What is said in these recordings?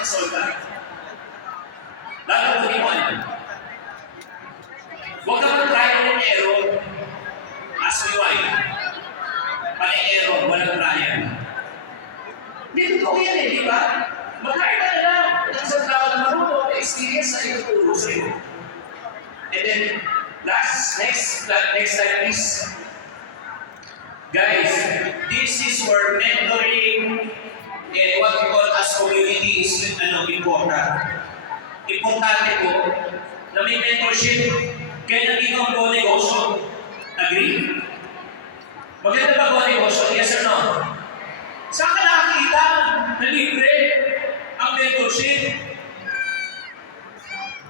mag-solve ka. Lalo mo ano. Huwag ka mag-trial ng error. Ask me why. Pag-error, walang trial. Hindi totoo yan eh, di ba? Mag-try ka na lang. Isang tao na marunong, experience na ituturo sa'yo. And then, next slide please. Guys, this is where mentoring and what we call as community is important. Importante po na may mentorship kaya nandito ang go-negosyo. Agree? Maganda ba go-negosyo? Yes or no? Saan ka nakakita na libre ang mentorship?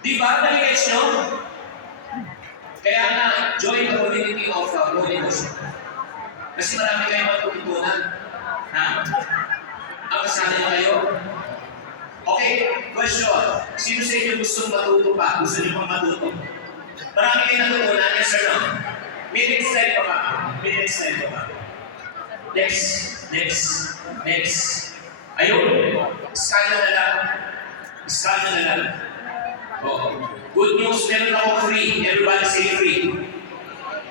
Di ba? Nag-gets nyo? Kaya nga, join the community of go-negosyo. Kasi marami kayong matututunan. Ha? Ang kasama niyo kayo? Okay, question. Sino sa inyo gusto matuto pa? Gusto niyo pang matuto? Marami kayong natutunan, yes or no? May next slide pa ba? May next slide pa ba? Next. Ayun. Scan na lang. Oh. Good news, meron ako free. Everybody say free.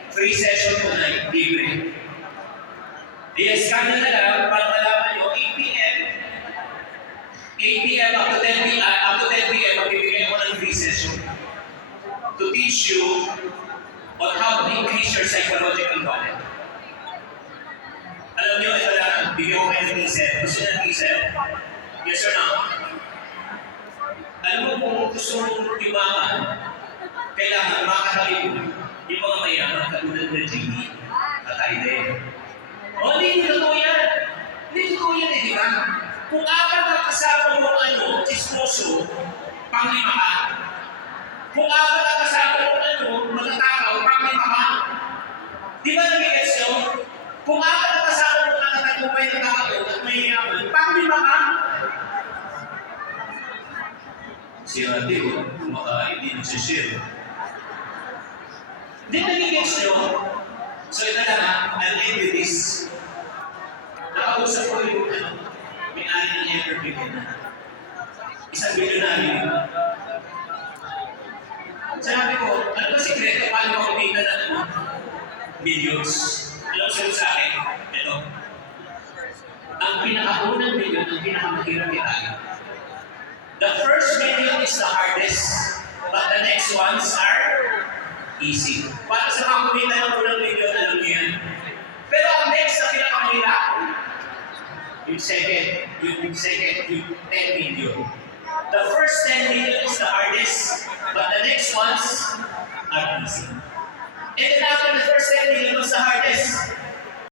Free session tonight. Libre. Yes, scan na lang para malaman nyo, 8 p.m. up to 10 p.m. magbibigay ko ng free session to teach you on how to increase your psychological value. Alam nyo, ito lang, bigyan ko kayo ng teaser. Gusto nyo ng teaser? Yes or no? Alam mo kung gusto mong yumaman, kailangan makakaliw yung mga mayaman katulad ng GD at Aiden. O, hindi totoo yan. Hindi totoo yan eh, di ba? Kung apat ang kasama mo chismoso, panglima ka. Kung apat ang kasama mo matatakaw, panglima ka. Di ba nag-gets nyo? Kung apat ang kasama mo nakatagupay na tao at may yaman, panglima ka. Si Ate, hindi nagsishare. Di ba nag-gets nyo? So ito na, I'll end with this. Nakausap ko yung may-ari ng Evergreen. Isang bilyonaryo. Sabi ko, ano ba sikreto? Paano ko kumita ng millions? Alam mo sa akin? Ito. Ang pinakaunang milyon, ang pinakamahirap kita. The first million is the hardest, but the next ones are easy. Para sa mga kumita ng unang milyon, alam niyo yan. Pero ang next na pinakamahirap, yung second, yung 10 million. The first 10 million is the hardest, but the next ones are easy.